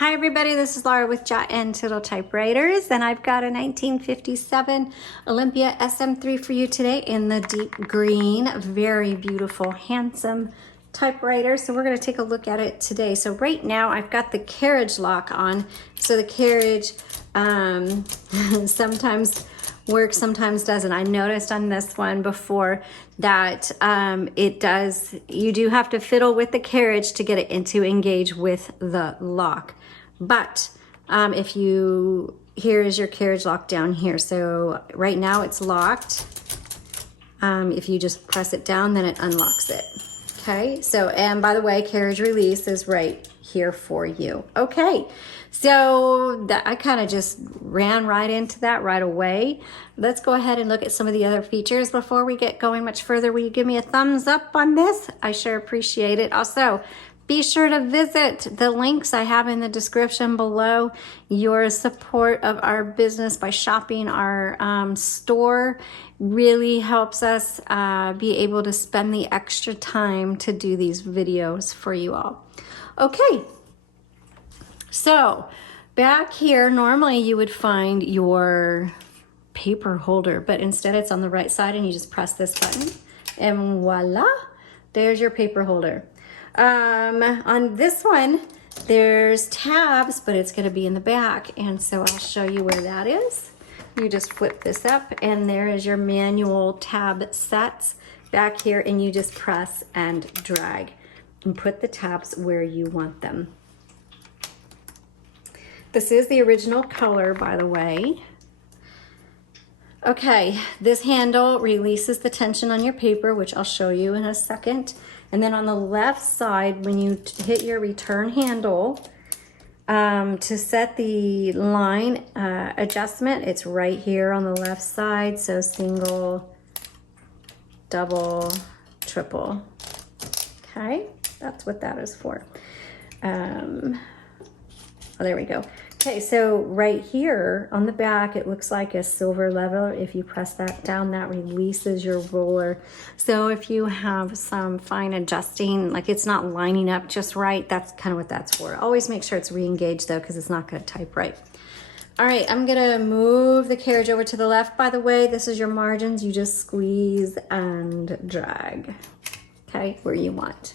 Hi everybody, this is Laura with Untitled Typewriters, and I've got a 1957 Olympia SM3 for you today in the deep green. Very beautiful, handsome typewriter. So we're going to take a look at it today. So right now I've got the carriage lock on. So the carriage sometimes works, sometimes doesn't. I noticed on this one before that it does, you do have to fiddle with the carriage to get it to engage with the lock. But if you, here is your carriage lock down here. So right now it's locked. If you just press it down, then it unlocks it. Okay, so, and by the way, carriage release is right here for you. Okay, so that, I kind of just ran right into that right away. Let's go ahead and look at some of the other features before we get going much further. Will you give me a thumbs up on this? I sure appreciate it. Also, be sure to visit the links I have in the description below. Your support of our business by shopping our store really helps us be able to spend the extra time to do these videos for you all. Okay, so back here, normally you would find your paper holder, but instead it's on the right side and you just press this button and voila, there's your paper holder. On this one, there's tabs, but it's going to be in the back, and so I'll show you where that is. You just flip this up, and there is your manual tab sets back here, and you just press and drag and put the tabs where you want them. This is the original color, by the way. Okay, this handle releases the tension on your paper, which I'll show you in a second. And then on the left side, when you hit your return handle, to set the line adjustment, it's right here on the left side. So single, double, triple. Okay, that's what that is for. Oh, there we go. Okay, so right here on the back, it looks like a silver lever. If you press that down, that releases your roller. So if you have some fine adjusting, like it's not lining up just right, that's kind of what that's for. Always make sure it's re-engaged though, because it's not going to type right. All right, I'm going to move the carriage over to the left. By the way, this is your margins. You just squeeze and drag, okay, where you want.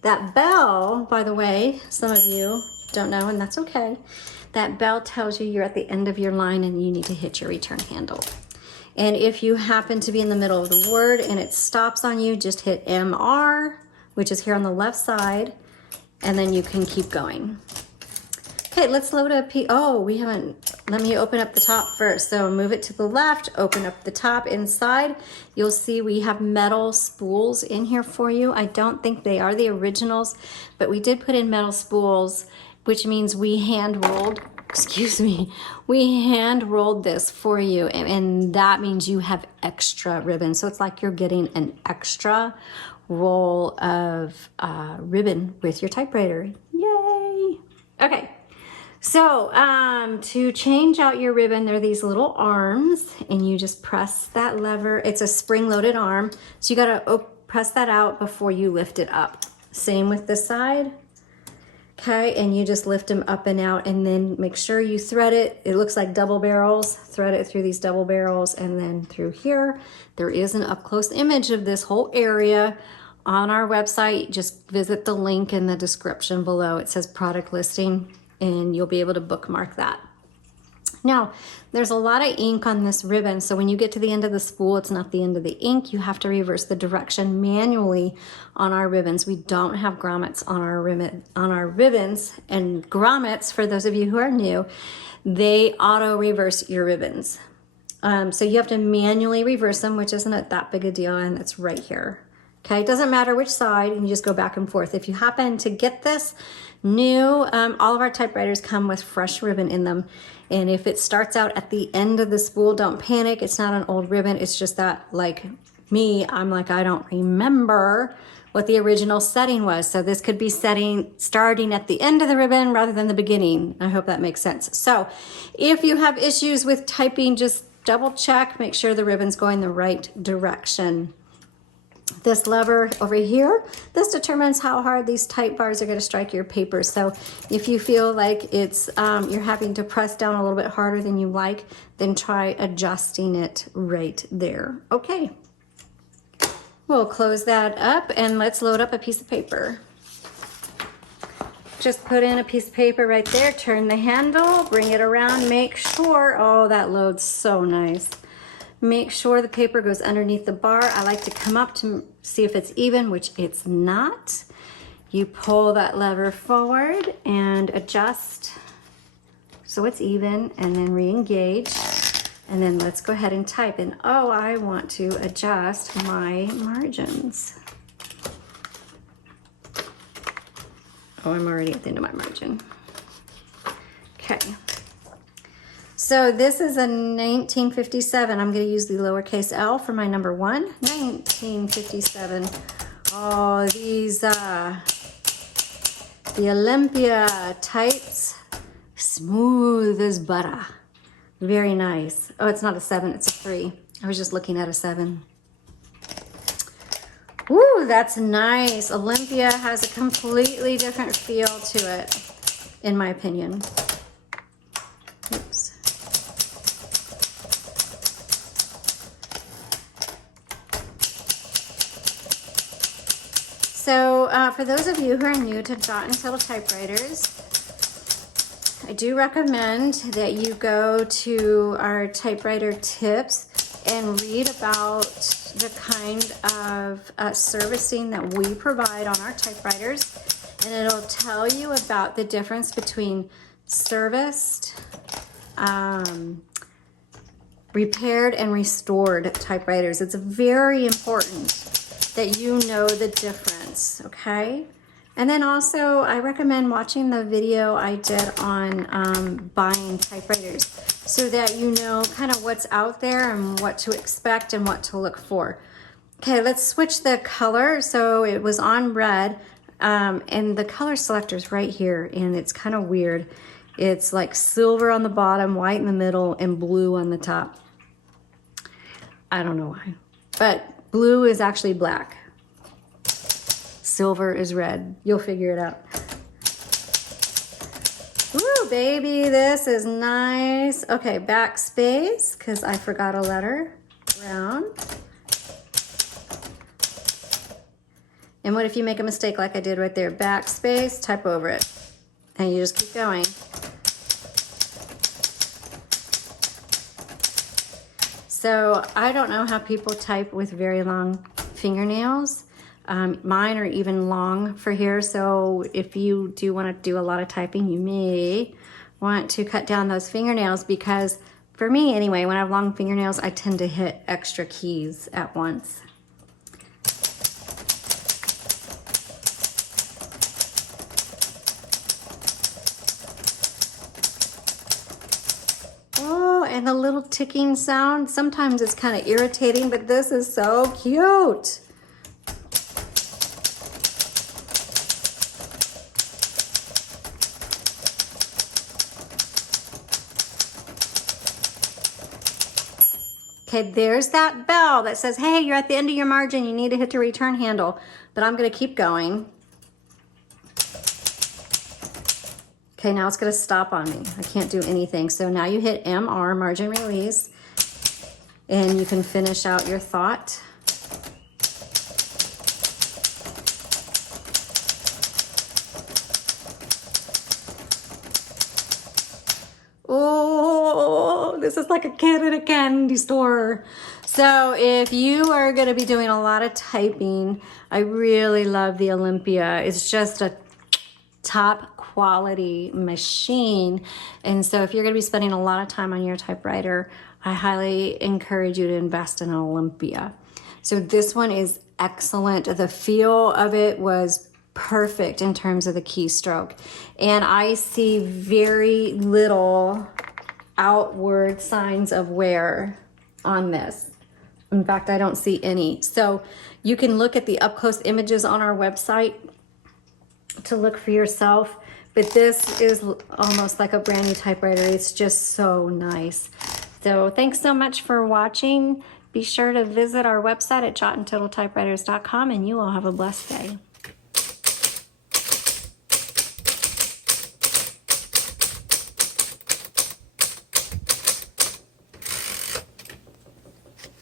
That bell, by the way, some of you don't know, and that's okay. That bell tells you you're at the end of your line and you need to hit your return handle. And if you happen to be in the middle of the word and it stops on you, just hit MR, which is here on the left side, and then you can keep going. Okay, let's load up. Oh, we haven't, let me open up the top first. So move it to the left, open up the top inside. You'll see we have metal spools in here for you. I don't think they are the originals, but we did put in metal spools, which means we hand rolled this for you. And that means you have extra ribbon. So it's like you're getting an extra roll of ribbon with your typewriter. Yay! Okay. So to change out your ribbon, there are these little arms, and you just press that lever. It's a spring-loaded arm, so you gotta press that out before you lift it up. Same with this side. Okay, and you just lift them up and out, and then make sure you thread it. It looks like double barrels. Thread it through these double barrels, and then through here. There is an up-close image of this whole area on our website. Just visit the link in the description below. It says product listing, and you'll be able to bookmark that. Now, there's a lot of ink on this ribbon, so when you get to the end of the spool, it's not the end of the ink. You have to reverse the direction manually on our ribbons. We don't have grommets on our ribbons, and grommets, for those of you who are new, they auto-reverse your ribbons. So you have to manually reverse them, which isn't that big a deal, and it's right here. Okay, it doesn't matter which side, and you just go back and forth. If you happen to get this new, all of our typewriters come with fresh ribbon in them. And if it starts out at the end of the spool, don't panic. It's not an old ribbon. It's just that, like me, I'm like, I don't remember what the original setting was. So this could be starting at the end of the ribbon rather than the beginning. I hope that makes sense. So if you have issues with typing, just double check, make sure the ribbon's going the right direction. this lever over here, this determines how hard these type bars are going to strike your paper. So if you feel like it's you're having to press down a little bit harder than you like, then try adjusting it right there. Okay, we'll close that up and let's load up a piece of paper. Just put in a piece of paper right there, turn the handle, bring it around, make sure, oh, that loads so nice. Make sure the paper goes underneath the bar. I like to come up to see if it's even, which it's not. You pull that lever forward and adjust so it's even, and then re-engage. And then let's go ahead and type. And oh, I want to adjust my margins. Oh, I'm already at the end of my margin. Okay. So this is a 1957. I'm going to use the lowercase l for my number 1. 1957. Oh, these, the Olympia types, smooth as butter. Very nice. Oh, it's not a 7, it's a 3. I was just looking at a 7. Ooh, that's nice. Olympia has a completely different feel to it, in my opinion. Oops. So for those of you who are new to Untitled Typewriters, I do recommend that you go to our typewriter tips and read about the kind of servicing that we provide on our typewriters, and it'll tell you about the difference between serviced, repaired, and restored typewriters. It's very important that you know the difference, okay? And then also, I recommend watching the video I did on buying typewriters so that you know kind of what's out there and what to expect and what to look for. Okay, let's switch the color. So it was on red, and the color selector is right here, and it's kind of weird. It's like silver on the bottom, white in the middle, and blue on the top. I don't know why, but blue is actually black. Silver is red. You'll figure it out. Ooh, baby, this is nice. Okay, backspace, because I forgot a letter. Brown. And what if you make a mistake like I did right there? Backspace, type over it. And you just keep going. So I don't know how people type with very long fingernails. Mine are even long for here, so if you do want to do a lot of typing, you may want to cut down those fingernails, because for me anyway, when I have long fingernails, I tend to hit extra keys at once. Oh, and the little ticking sound, sometimes it's kind of irritating, but this is so cute. Okay, there's that bell that says, hey, you're at the end of your margin, you need to hit the return handle, but I'm gonna keep going. Okay, now it's gonna stop on me. I can't do anything. So now you hit MR, margin release, and you can finish out your thought. Oh, this is like a kid at a candy store. So if you are going to be doing a lot of typing, I really love the Olympia. It's just a top quality machine. And so if you're going to be spending a lot of time on your typewriter, I highly encourage you to invest in an Olympia. So this one is excellent. The feel of it was perfect in terms of the keystroke, and I see very little outward signs of wear on this. In fact, I don't see any. So you can look at the up-close images on our website to look for yourself, but this is almost like a brand new typewriter. It's just so nice. So thanks so much for watching. Be sure to visit our website at jotandtittletypewriters.com, and you all have a blessed day.